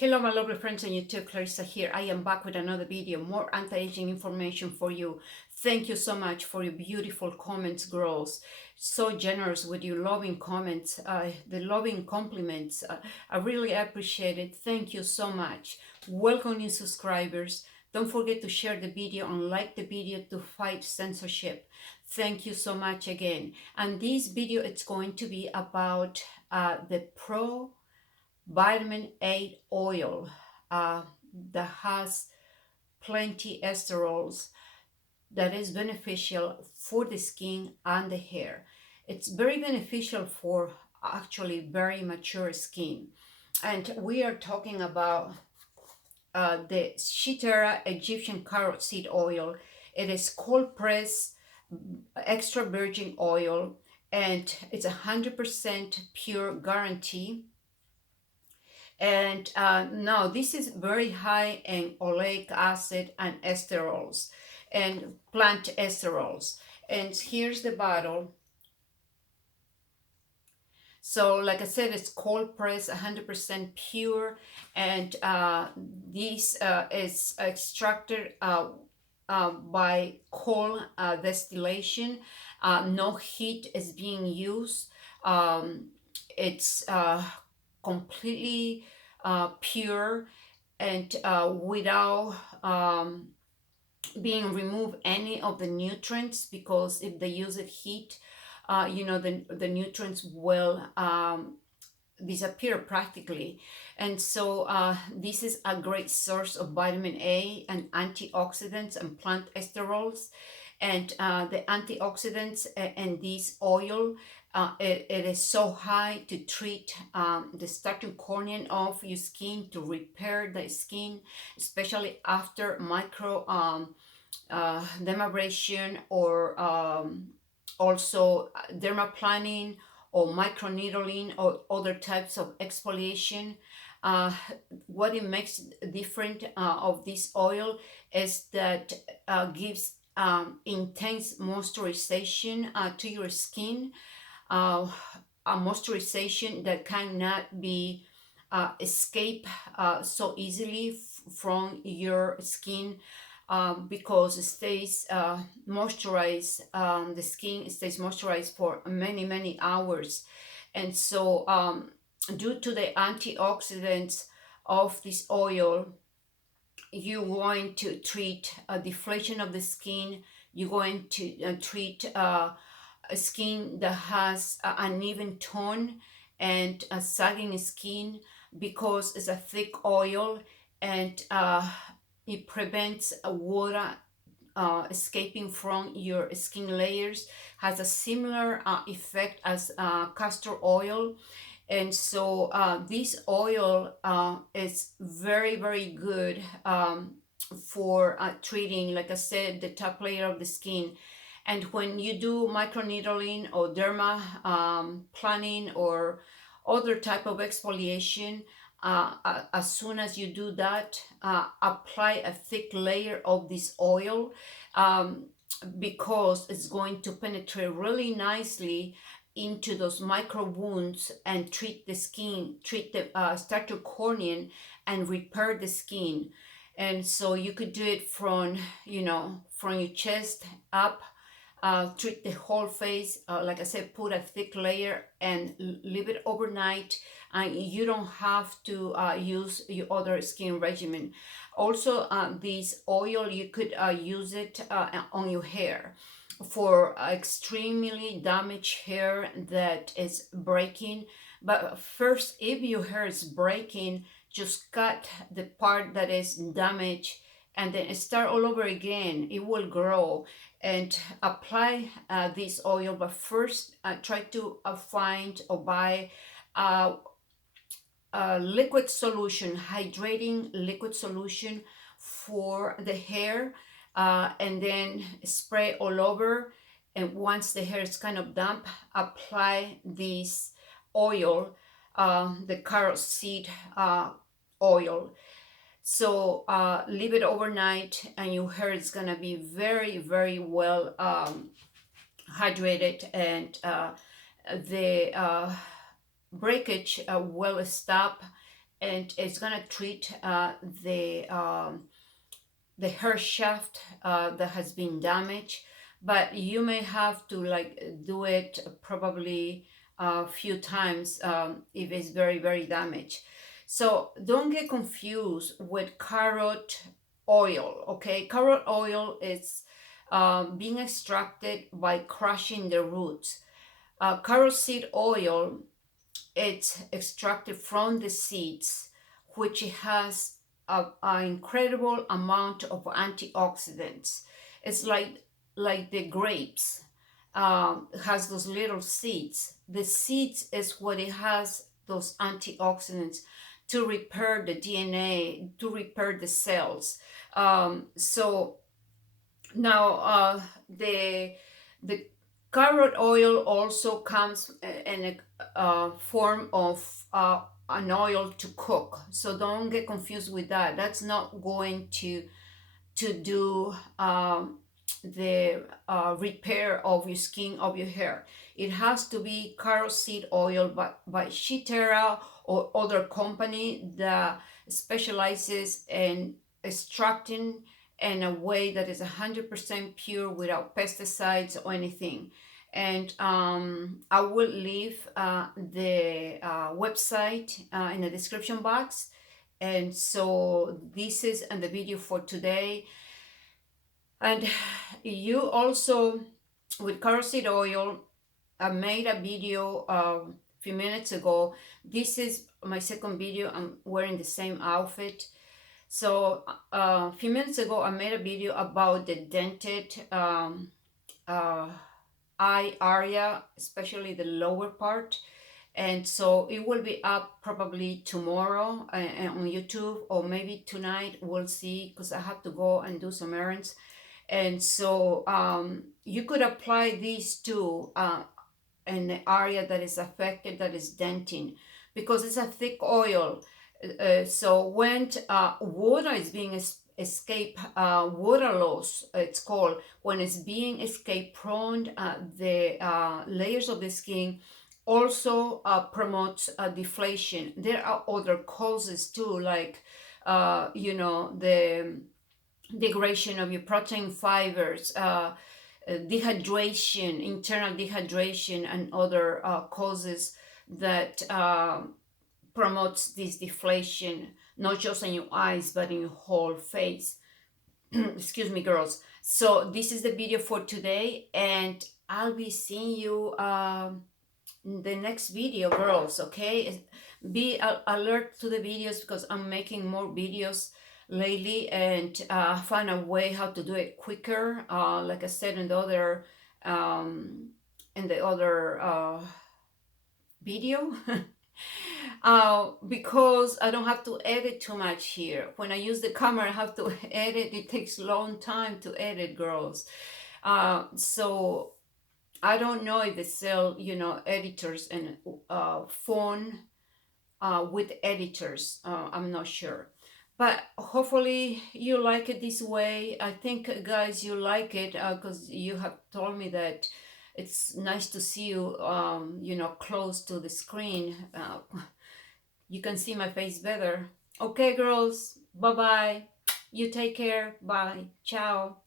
Hello my lovely friends on YouTube, Clarissa here. I am back with another video, more anti-aging information for you. Thank you so much for your beautiful comments, girls. So generous with your loving comments, the loving compliments. I really appreciate it. Thank you so much. Welcome new subscribers. Don't forget to share the video and like the video to fight censorship. Thank you so much again. And this video, it's going to be about the vitamin A oil that has plenty esterols that is beneficial for the skin and the hair. It's very beneficial for actually very mature skin. And we are talking about the Shitera Egyptian carrot seed oil. It is cold pressed extra virgin oil and it's 100% pure guarantee. And now this is very high in oleic acid and esterols and plant esterols. And here's the bottle. So like I said, it's cold pressed, 100% pure, and this is extracted by cold distillation. No heat is being used. It's completely pure and without being remove any of the nutrients, because if they use it heat, you know, the nutrients will disappear practically. And so this is a great source of vitamin A and antioxidants and plant esterols. And the antioxidants in this oil, it is so high to treat the starting corneal of your skin, to repair the skin, especially after micro dermabrasion or also dermaplaning or microneedling or other types of exfoliation. What it makes different of this oil is that gives intense moisturization to your skin, a moisturization that cannot be escape so easily from your skin, because it stays moisturized. The skin stays moisturized for many hours. And so due to the antioxidants of this oil, you're going to treat a deflation of the skin. You're going to treat a skin that has an uneven tone and a sagging skin, because it's a thick oil, and it prevents water escaping from your skin layers. Has a similar effect as castor oil. And so this oil is very good for treating, like I said, the top layer of the skin. And when you do microneedling or derma planing or other type of exfoliation, as soon as you do that, apply a thick layer of this oil, because it's going to penetrate really nicely into those micro wounds and treat the skin, treat the starter corneal and repair the skin. And so you could do it from, you know, from your chest up, treat the whole face. Like I said, put a thick layer and leave it overnight, and you don't have to use your other skin regimen. Also, this oil, you could use it on your hair for extremely damaged hair that is breaking. But first, if your hair is breaking, just cut the part that is damaged and then start all over again. It will grow. And apply this oil, but first try to find or buy a liquid solution, hydrating liquid solution for the hair, and then spray all over. And once the hair is kind of damp, apply this oil, the carrot seed oil. So leave it overnight, and your hair is gonna be very well hydrated, and the breakage will stop, and it's gonna treat the hair shaft that has been damaged. But you may have to like do it probably a few times if it's very very damaged. So don't get confused with carrot oil. Okay, carrot oil is being extracted by crushing the roots. Carrot seed oil, it's extracted from the seeds, which has an incredible amount of antioxidants. It's like the grapes has those little seeds. The seeds is what it has those antioxidants to repair the DNA, to repair the cells. So now, the carrot oil also comes in a form of an oil to cook. So don't get confused with that. That's not going to do the repair of your skin, of your hair. It has to be carrot seed oil by Shitera or other company that specializes in extracting in a way that is 100% pure without pesticides or anything. And I will leave the website in the description box. And so this is the video for today. And you also, with carotid oil, I made a video a few minutes ago. This is my second video. I'm wearing the same outfit. So a few minutes ago, I made a video about the dented eye area, especially the lower part. And so it will be up probably tomorrow on YouTube, or maybe tonight, we'll see, because I have to go and do some errands. And so you could apply these two in the area that is affected, that is denting, because it's a thick oil. So when water is being escape, water loss, it's called, when it's being escape prone, the layers of the skin also promotes deflation. There are other causes too, like the degradation of your protein fibers, dehydration, internal dehydration, and other causes that promotes this deflation, not just in your eyes but in your whole face. Excuse me, girls. So this is the video for today, and I'll be seeing you in the next video, girls. Okay, be alert to the videos, because I'm making more videos lately, and find a way how to do it quicker, like I said in the other video. Because I don't have to edit too much here. When I use the camera, I have to edit. It takes a long time to edit, girls. So I don't know if they sell, editors and phone with editors. I'm not sure. But hopefully you like it this way. I think, guys, you like it, because you have told me that it's nice to see you, close to the screen. You can see my face better. Okay, girls. Bye-bye. You take care. Bye. Ciao.